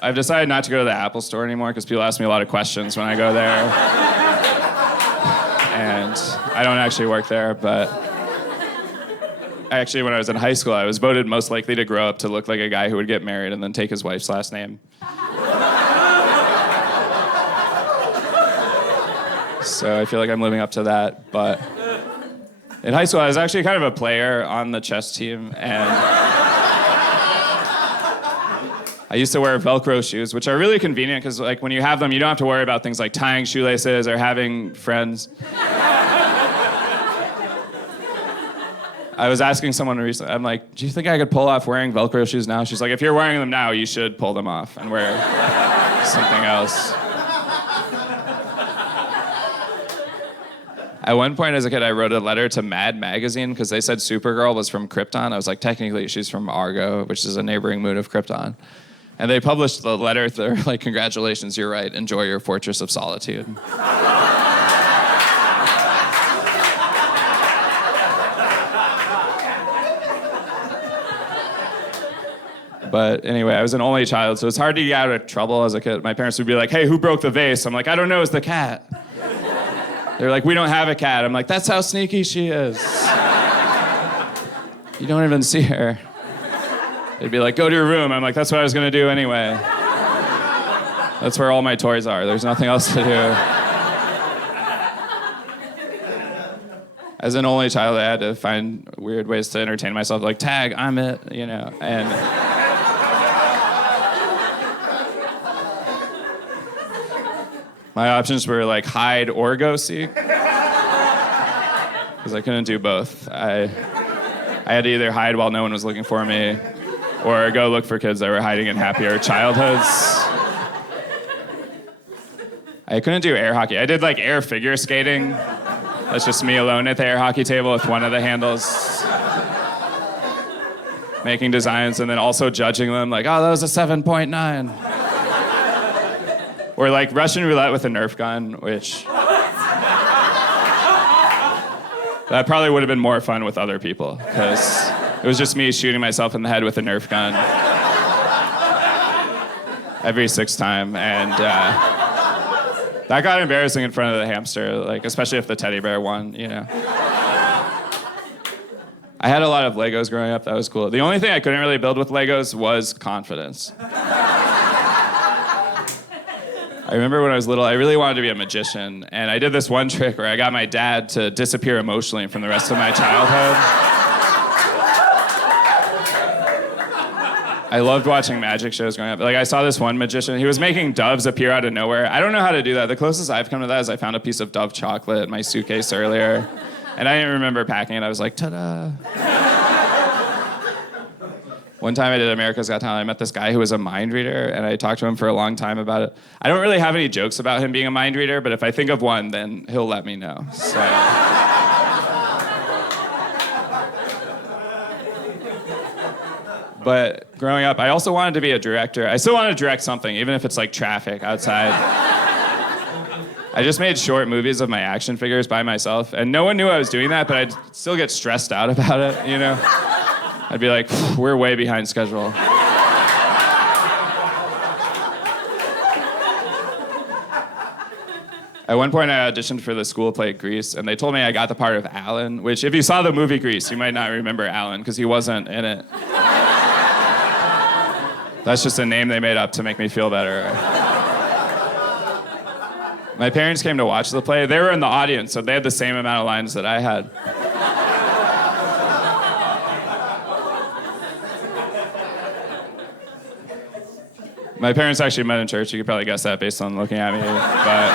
I've decided not to go to the Apple store anymore because people ask me a lot of questions when I go there. And I don't actually work there, but actually when I was in high school, I was voted most likely to grow up to look like a guy who would get married and then take his wife's last name. So I feel like I'm living up to that, but in high school, I was actually kind of a player on the chess team, and I used to wear Velcro shoes, which are really convenient because, like, when you have them, you don't have to worry about things like tying shoelaces or having friends. I was asking someone recently, I'm like, do you think I could pull off wearing Velcro shoes now? She's like, if you're wearing them now, you should pull them off and wear something else. At one point as a kid, I wrote a letter to Mad Magazine because they said Supergirl was from Krypton. I was like, technically, she's from Argo, which is a neighboring moon of Krypton. And they published the letter. They're like, congratulations, you're right. Enjoy your fortress of solitude. But anyway, I was an only child, so it's hard to get out of trouble as a kid. My parents would be like, hey, who broke the vase? I'm like, I don't know, it's the cat. They're like, we don't have a cat. I'm like, that's how sneaky she is. You don't even see her. They'd be like, go to your room. I'm like, that's what I was gonna do anyway. That's where all my toys are. There's nothing else to do. As an only child, I had to find weird ways to entertain myself, like tag, I'm it, you know, and my options were like hide or go seek, because I couldn't do both. I had to either hide while no one was looking for me, or go look for kids that were hiding in happier childhoods. I couldn't do air hockey. I did like air figure skating. That's just me alone at the air hockey table with one of the handles, making designs and then also judging them, like, oh, that was a 7.9. Or like Russian roulette with a Nerf gun, which that probably would have been more fun with other people, because it was just me shooting myself in the head with a Nerf gun every sixth time, and that got embarrassing in front of the hamster, like especially if the teddy bear won, you know. I had a lot of Legos growing up. That was cool. The only thing I couldn't really build with Legos was confidence. I remember when I was little, I really wanted to be a magician, and I did this one trick where I got my dad to disappear emotionally from the rest of my childhood. I loved watching magic shows growing up. Like, I saw this one magician, he was making doves appear out of nowhere. I don't know how to do that. The closest I've come to that is I found a piece of Dove chocolate in my suitcase earlier, and I didn't remember packing it. I was like, ta-da. One time I did America's Got Talent, I met this guy who was a mind reader, and I talked to him for a long time about it. I don't really have any jokes about him being a mind reader, but if I think of one, then he'll let me know. So. But growing up, I also wanted to be a director. I still want to direct something, even if it's like traffic outside. I just made short movies of my action figures by myself, and no one knew I was doing that, but I'd still get stressed out about it, you know? I'd be like, we're way behind schedule. At one point, I auditioned for the school play Grease, and they told me I got the part of Alan, which if you saw the movie Grease, you might not remember Alan, because he wasn't in it. That's just a name they made up to make me feel better. My parents came to watch the play. They were in the audience, so they had the same amount of lines that I had. My parents actually met in church. You could probably guess that based on looking at me, but